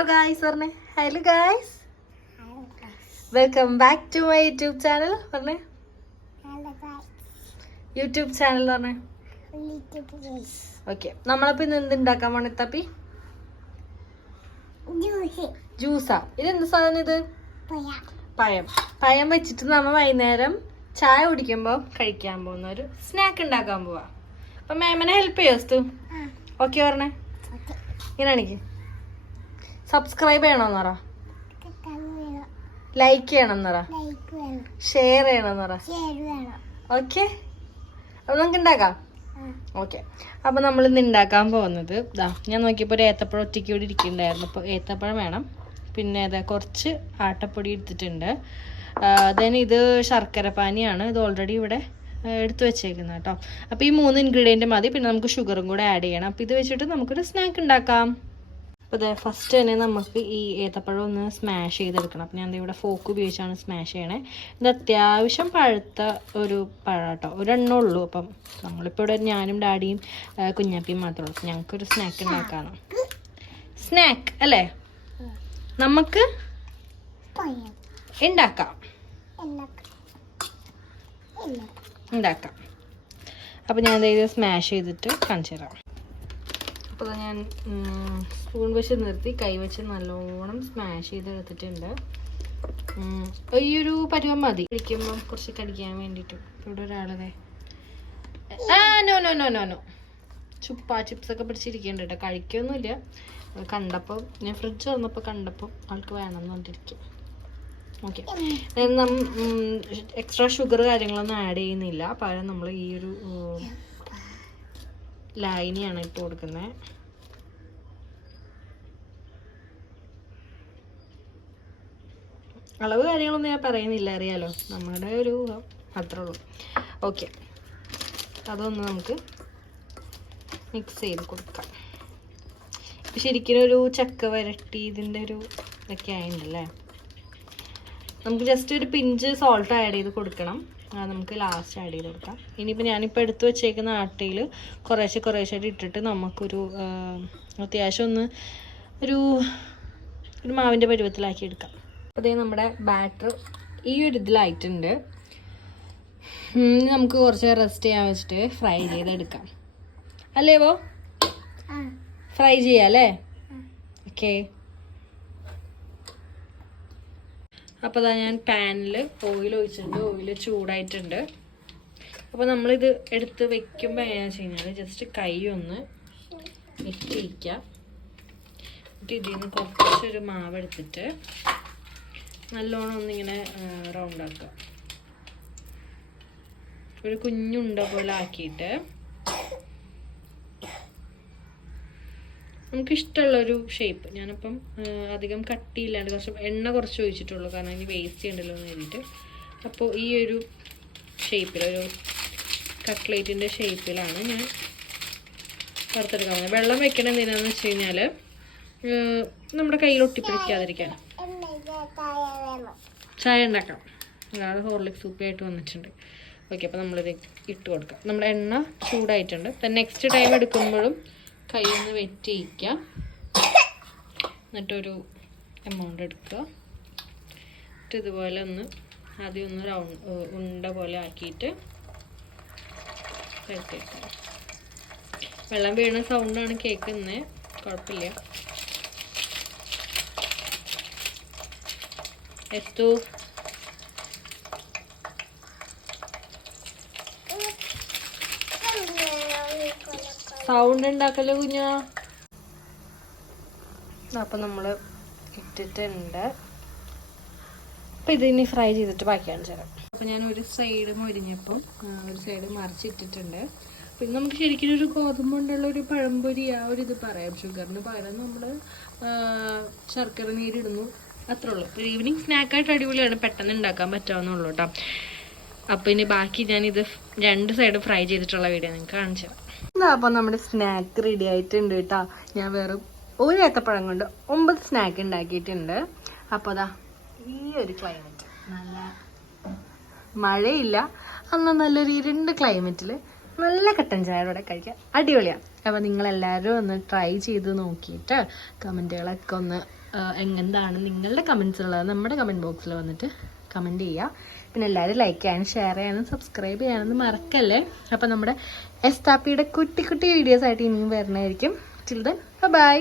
Hello guys പറഞ്ഞേ. Hello guys, welcome back to my YouTube channel പറഞ്ഞേ. YouTube channel പറഞ്ഞേ. Okay, നമ്മളപ്പോ ഇന്ന് എന്ത് ഉണ്ടാക്കാൻ പോണ തപ്പി? ജ്യൂസാ. ഇതെന്ത് സാധനം ഇത്? പഴം. പഴം വെച്ചിട്ട് നമ്മ വൈകുന്നേരം ചായ കുടിക്കുമ്പോ കഴിക്കാൻ പോകുന്ന ഒരു സ്നാക്ക് ഉണ്ടാക്കാൻ പോവാ. അപ്പൊ മാമിനെ ഹെൽപ്പ് ചെയ്യോസ്തു? ഓക്കെ പറഞ്ഞേ. ഇങ്ങനെയാണെങ്കിൽ സബ്സ്ക്രൈബ് ചെയ്യണമെന്ന് പറ, ലൈക്ക് ചെയ്യണമെന്ന് പറ, ഷെയർ ചെയ്യണമെന്ന് പറ. ഓക്കെ, അപ്പൊ നമുക്ക് ഉണ്ടാക്കാം. ഓക്കെ, അപ്പൊ നമ്മൾ ഇന്ന് ഉണ്ടാക്കാൻ പോകുന്നത് ഞാൻ നോക്കിയപ്പോൾ ഒരു ഏത്തപ്പഴം ഒറ്റയ്ക്ക് ഇവിടെ ഇരിക്കുന്നുണ്ടായിരുന്നു. അപ്പോൾ ഏത്തപ്പഴം വേണം, പിന്നെ അതെ കുറച്ച് ആട്ടപ്പൊടി എടുത്തിട്ടുണ്ട്. ദെൻ ഇത് ശർക്കര പാനിയാണ്, ഇത് ഓൾറെഡി ഇവിടെ എടുത്തു വെച്ചേക്കുന്നത് കേട്ടോ. അപ്പോൾ ഈ 3 ഇൻഗ്രീഡിയൻറ്റ് മതി, പിന്നെ നമുക്ക് ഷുഗറും കൂടെ ആഡ് ചെയ്യണം. അപ്പോൾ ഇത് വെച്ചിട്ട് നമുക്കൊരു സ്നാക്ക് ഉണ്ടാക്കാം. അപ്പോൾ അതെ ഫസ്റ്റ് തന്നെ നമുക്ക് ഈ ഏത്തപ്പഴം ഒന്ന് സ്മാഷ് ചെയ്തെടുക്കണം. അപ്പം ഞാൻ ഇവിടെ ഫോക്ക് ഉപയോഗിച്ചാണ് സ്മാഷ് ചെയ്യണേ. ഇത് അത്യാവശ്യം പഴുത്ത ഒരു പഴം കേട്ടോ, ഒരെണ്ണം ഉള്ളൂ. അപ്പം നമ്മളിപ്പോൾ ഇവിടെ ഞാനും ഡാഡിയും കുഞ്ഞാപ്പിയും മാത്രമേ ഉള്ളൂ. ഞങ്ങൾക്കൊരു സ്നാക്ക് ഉണ്ടാക്കാണ്. സ്നാക്ക് അല്ലേ, നമുക്ക് ഉണ്ടാക്കാം. അപ്പോൾ ഞാൻ ഇത് സ്മാഷ് ചെയ്തിട്ട് കാണിച്ചു തരാം. അപ്പോൾ ഞാൻ സ്പൂൺ വെച്ച് നിർത്തി കൈ വെച്ച് നല്ലോണം സ്മാഷ് ചെയ്തെടുത്തിട്ടുണ്ട്. ഈ ഒരു പരുവം മതി കഴിക്കുമ്പം കുറച്ച് കടിക്കാൻ വേണ്ടിയിട്ട്. ഇവിടെ ഒരാളതെ നോ ചുപ്പാ ചിപ്സൊക്കെ പിടിച്ചിരിക്കുന്നുണ്ട് കേട്ടോ. കഴിക്കൊന്നുമില്ല, കണ്ടപ്പോൾ ഞാൻ ഫ്രിഡ്ജ് തുറന്നപ്പോൾ കണ്ടപ്പോൾ ആൾക്ക് വേണമെന്ന് പറഞ്ഞിരിക്കും. ഓക്കെ, എക്സ്ട്രാ ഷുഗർ കാര്യങ്ങളൊന്നും ആഡ് ചെയ്യുന്നില്ല, പകരം നമ്മൾ ഈ ഒരു ലൈനിയാണ് ഇട്ട് കൊടുക്കുന്നത്. അളവ് കാര്യങ്ങളൊന്നും ഞാൻ പറയുന്നില്ല, അറിയാലോ, നമ്മുടെ ഒരു അത്രേ ഉള്ളൂ. ഓക്കെ, അതൊന്ന് നമുക്ക് മിക്സ് ചെയ്ത് കൊടുക്കാം. ഇപ്പം ശരിക്കും ഒരു ചക്ക വരട്ടി ഇതിൻ്റെ ഒരു ഇതൊക്കെ ആയിട്ടുണ്ടല്ലേ. നമുക്ക് ജസ്റ്റ് ഒരു പിഞ്ച് സോൾട്ട് ആഡ് ചെയ്ത് കൊടുക്കണം, നമുക്ക് ലാസ്റ്റ് ആഡ് ചെയ്ത് കൊടുക്കാം. ഇനിയിപ്പോൾ ഞാനിപ്പോൾ എടുത്ത് വെച്ചേക്കുന്ന ആട്ടയിൽ കുറേശ്ശെ ഇട്ടിട്ട് നമുക്കൊരു അത്യാവശ്യം ഒന്ന് ഒരു മാവിൻ്റെ പരുവത്തിലാക്കി എടുക്കാം. അപ്പോൾ അതേ നമ്മുടെ ബാറ്റർ ഈ ഒരു ഇതിലായിട്ടുണ്ട്. നമുക്ക് കുറച്ച് റെസ്റ്റ് ചെയ്യാൻ വെച്ചിട്ട് ഫ്രൈ ചെയ്തെടുക്കാം അല്ലേവോ? ഫ്രൈ ചെയ്യാം അല്ലേ? ഓക്കെ, അപ്പോൾ അതാ ഞാൻ പാനിൽ ഓയിൽ ഒഴിച്ചിട്ടുണ്ട്. ഓയിൽ ചൂടായിട്ടുണ്ട്. അപ്പോൾ നമ്മളിത് എടുത്ത് വെക്കുമ്പോൾ എങ്ങനെയാണെന്ന് വെച്ച് കഴിഞ്ഞാൽ ജസ്റ്റ് കൈ ഒന്ന് വെച്ചിരിക്കുക. എന്നിട്ട് ഇതിൽ നിന്ന് കുറച്ചൊരു മാവ് എടുത്തിട്ട് നല്ലോണം ഒന്നിങ്ങനെ റൗണ്ടാക്കുക. ഒരു കുഞ്ഞുണ്ട പോലെ ആക്കിയിട്ട് നമുക്കിഷ്ടമുള്ളൊരു ഷേപ്പ്. ഞാനിപ്പം അധികം കട്ടിയില്ലാണ്ട് കുറച്ച് ഒഴിച്ചിട്ടുള്ളൂ, കാരണം ഇനി വേസ്റ്റ് ചെയ്യണ്ടല്ലോ എന്ന് കരുതിയിട്ട്. അപ്പോൾ ഈ ഒരു ഷേപ്പിൽ, ഒരു കട്ട്ലേറ്റിൻ്റെ ഷേപ്പിലാണ് ഞാൻ വറുത്തെടുക്കാൻ പോകുന്നത്. വെള്ളം വെക്കണം എന്തിനാന്ന് വെച്ച് കഴിഞ്ഞാൽ നമ്മുടെ കയ്യിൽ ഒട്ടിപ്പിടിക്കാതിരിക്കാൻ. ചായ ഉണ്ടാക്കാം. ഒരാൾ ഹോർലിക്സ് സൂപ്പിയായിട്ട് വന്നിട്ടുണ്ട്. ഓക്കെ, അപ്പോൾ നമ്മളിത് ഇട്ട് കൊടുക്കാം. നമ്മുടെ എണ്ണ ചൂടായിട്ടുണ്ട്. നെക്സ്റ്റ് ടൈം എടുക്കുമ്പോഴും കൈ ഒന്ന് വെറ്റിയിക്കുക. എന്നിട്ടൊരു എമൗണ്ട് എടുക്കുക. എന്നിട്ട് ഇതുപോലെ ഒന്ന് ആദ്യം ഒന്ന് ഉണ്ട പോലെ ആക്കിയിട്ട് എടുത്തേക്കാം. വെള്ളം വീണ സൗണ്ടാണ് കേൾക്കുന്നത്, കുഴപ്പമില്ല. എത്തു സൗണ്ട് ഉണ്ടാക്കല്ലോ കുഞ്ഞാ. അപ്പം നമ്മൾ ഇട്ടിട്ടുണ്ട്. അപ്പം ഇതിനി ഫ്രൈ ചെയ്തിട്ട് ബാക്കി കാണിച്ചു തരാം. അപ്പം ഞാൻ ഒരു സൈഡ് മൊരിഞ്ഞപ്പോൾ ഒരു സൈഡ് മറിച്ചിട്ടിട്ടുണ്ട്. പിന്നെ നമുക്ക് ശരിക്കും ഒരു ഗോതമ്പ് കൊണ്ടുള്ള ഒരു പഴംപൊരി ആ ഒരു ഇത് പറയാം. ഷുഗറിന് പകരം നമ്മൾ ശർക്കര നീരിടുന്നു, അത്രേ ഉള്ളൂ. ഒരു ഈവനിങ് സ്നാക്കായിട്ട് അടിപൊളിയാണ്, പെട്ടെന്ന് ഉണ്ടാക്കാൻ പറ്റാവുന്നുള്ളൂ കേട്ടോ. അപ്പോൾ ഇനി ബാക്കി ഞാനിത് 2 സൈഡ് ഫ്രൈ ചെയ്തിട്ടുള്ള വീഡിയോ നിങ്ങൾക്ക് കാണിച്ചു തരാം. അപ്പോൾ നമ്മുടെ സ്നാക്ക് റെഡി ആയിട്ടുണ്ട് കേട്ടോ. ഞാൻ വെറും ഒരു ഏത്തപ്പഴം കൊണ്ട് 9 സ്നാക്ക് ഉണ്ടാക്കിയിട്ടുണ്ട്. അപ്പോൾ അതാ ഈ ഒരു ക്ലൈമറ്റ്, നല്ല മഴയില്ല, അന്ന് നല്ലൊരു 2 ക്ലൈമറ്റിൽ നല്ല കട്ടൻ ചായയോടെ കഴിക്കാൻ അടിപൊളിയാണ്. അപ്പോൾ നിങ്ങളെല്ലാവരും ഒന്ന് ട്രൈ ചെയ്ത് നോക്കിയിട്ട് കമൻറ്റുകളൊക്കെ ഒന്ന് എന്താണ് നിങ്ങളുടെ കമൻസ് ഉള്ളത് നമ്മുടെ കമൻറ്റ് ബോക്സിൽ വന്നിട്ട് കമൻറ്റ് ചെയ്യുക. പിന്നെ എല്ലാവരും ലൈക്ക് ചെയ്യാനും ഷെയർ ചെയ്യാനും സബ്സ്ക്രൈബ് ചെയ്യാനൊന്നും മറക്കല്ലേ. അപ്പോൾ നമ്മുടെ എസ്താപ്പിയുടെ കുട്ടി കുട്ടി വീഡിയോസ് ആയിട്ട് ഇനിയും വരുന്നതായിരിക്കും. Till then bye.